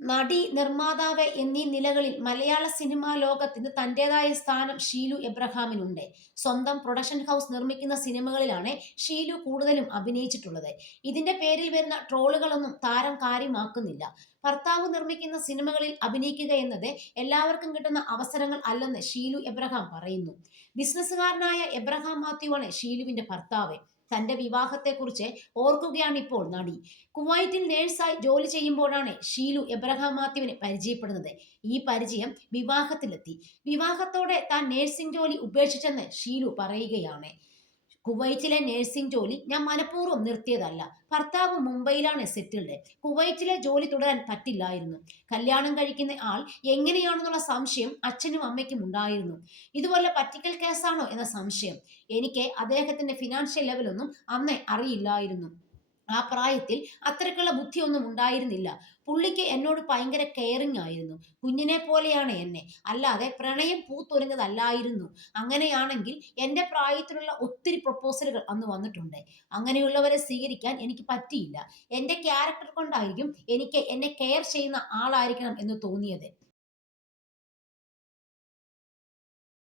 നടി നിർമ്മാതാവ് എന്നീ നിലകളിൽ മലയാള സിനിമാ ലോകത്തിന് തന്റേതായ സ്ഥാനം ഷീലു എബ്രഹാമിനുണ്ട്. സ്വന്തം പ്രൊഡക്ഷൻ ഹൗസ് നിർമ്മിക്കുന്ന സിനിമകളിലാണ് ഷീലു കൂടുതലും അഭിനയിച്ചിട്ടുള്ളത്. ഇതിന്റെ പേരിൽ വരുന്ന ട്രോളുകളൊന്നും താരം കാര്യമാക്കുന്നില്ല. ഭർത്താവ് നിർമ്മിക്കുന്ന സിനിമകളിൽ അഭിനയിക്കുക എന്നത് എല്ലാവർക്കും കിട്ടുന്ന അവസരങ്ങൾ അല്ലെന്ന് ഷീലു എബ്രഹാം പറയുന്നു. ബിസിനസ്സുകാരനായ എബ്രഹാം മാത്യുവാണ് ഷീലുവിന്റെ ഭർത്താവ്. തന്റെ വിവാഹത്തെക്കുറിച്ച് ഓർക്കുകയാണ് ഇപ്പോൾ നടി. കുവൈറ്റിൽ നേഴ്സായി ജോലി ചെയ്യുമ്പോഴാണ് ഷീലു എബ്രഹാം മാത്യുവിനെ പരിചയപ്പെടുന്നത്. ഈ പരിചയം വിവാഹത്തിലെത്തി. വിവാഹത്തോടെ താൻ നേഴ്സിംഗ് ജോലി ഉപേക്ഷിച്ചെന്ന് ഷീലു പറയുകയാണ്. കുവൈറ്റിലെ നഴ്സിംഗ് ജോലി ഞാൻ മനഃപൂർവം നിർത്തിയതല്ല. ഭർത്താവ് മുംബൈയിലാണ് സെറ്റിൽഡ് കുവൈറ്റിലെ ജോലി തുടരാൻ പറ്റില്ലായിരുന്നു. കല്യാണം കഴിക്കുന്ന ആൾ എങ്ങനെയാണെന്നുള്ള സംശയം അച്ഛനും അമ്മയ്ക്കും ഉണ്ടായിരുന്നു. ഇതുപോലെ പറ്റിക്കൽ കേസാണോ എന്ന സംശയം. എനിക്ക് അദ്ദേഹത്തിന്റെ ഫിനാൻഷ്യൽ ലെവലൊന്നും അന്നേ അറിയില്ലായിരുന്നു. ആ പ്രായത്തിൽ അത്രക്കുള്ള ബുദ്ധിയൊന്നും ഉണ്ടായിരുന്നില്ല. പുള്ളിക്ക് എന്നോട് ഭയങ്കര കെയറിങ് ആയിരുന്നു. കുഞ്ഞിനെ പോലെയാണ് എന്നെ. അല്ലാതെ പ്രണയം പൂത്തൊരുന്നതല്ലായിരുന്നു അങ്ങനെയാണെങ്കിൽ എന്റെ പ്രായത്തിലുള്ള ഒത്തിരി പ്രപ്പോസലുകൾ അന്ന് വന്നിട്ടുണ്ട്. അങ്ങനെയുള്ളവരെ സ്വീകരിക്കാൻ എനിക്ക് പറ്റിയില്ല. എന്റെ ക്യാരക്ടർ കൊണ്ടായിരിക്കും എനിക്ക് എന്നെ കെയർ ചെയ്യുന്ന ആളായിരിക്കണം എന്ന് തോന്നിയത്.